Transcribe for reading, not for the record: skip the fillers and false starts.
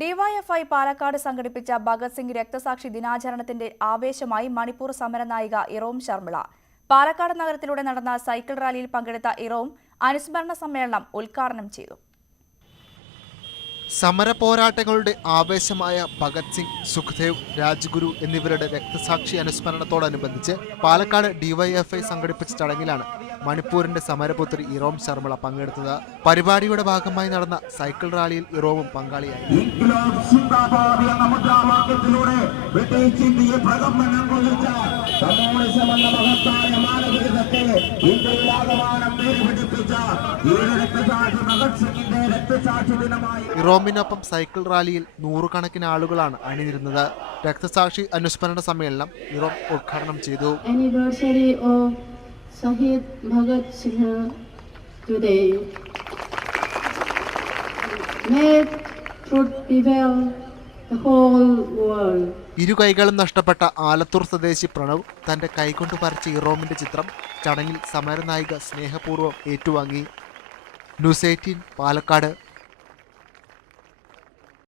DYFI Palakkad സംഘടിപ്പിച്ച ഭഗത് സിംഗ് രക്തസാക്ഷി ദിനാചരണത്തിന്റെ ആവേശമായി മണിപ്പൂർ സമരനായിക ഇറോം ശർമിള. പാലക്കാട് നഗരത്തിലൂടെ നടന്ന സൈക്കിൾ റാലിയിൽ പങ്കെടുത്ത ഇറോം അനുസ്മരണ സമ്മേളനം ഉദ്ഘാടനം ചെയ്തു. സമര പോരാട്ടങ്ങളുടെ ആവേശമായ ഭഗത് സിംഗ്, സുഖ്ദേവ്, രാജ്ഗുരു എന്നിവരുടെ രക്തസാക്ഷി അനുസ്മരണത്തോടനുബന്ധിച്ച് പാലക്കാട് ഡിവൈഎഫ്ഐ സംഘടിപ്പിച്ച ചടങ്ങിലാണ് മണിപ്പൂരിന്റെ സമരപുത്രി ഇറോം ശർമിള പങ്കെടുത്തത്. പരിപാടിയുടെ ഭാഗമായി നടന്ന സൈക്കിൾ റാലിയിൽ ഇറോമും പങ്കാളിയായി. ഇറോമിനൊപ്പം സൈക്കിൾ റാലിയിൽ നൂറുകണക്കിന് ആളുകളാണ് അണിനിരുന്നത്. രക്തസാക്ഷി അനുസ്മരണ സമ്മേളനം ഇറോം ഉദ്ഘാടനം ചെയ്തു. Bhagat Singh today. May truth prevail the whole world. ഇരു കൈകളും നഷ്ടപ്പെട്ട ആലത്തൂർ സ്വദേശി പ്രണവ് തന്റെ കൈകൊണ്ട് വരച്ച ഇറോമിന്റെ ചിത്രം ചടങ്ങിൽ സമരനായിക സ്നേഹപൂർവ്വം ഏറ്റുവാങ്ങി. ന്യൂസ് 18 പാലക്കാട്.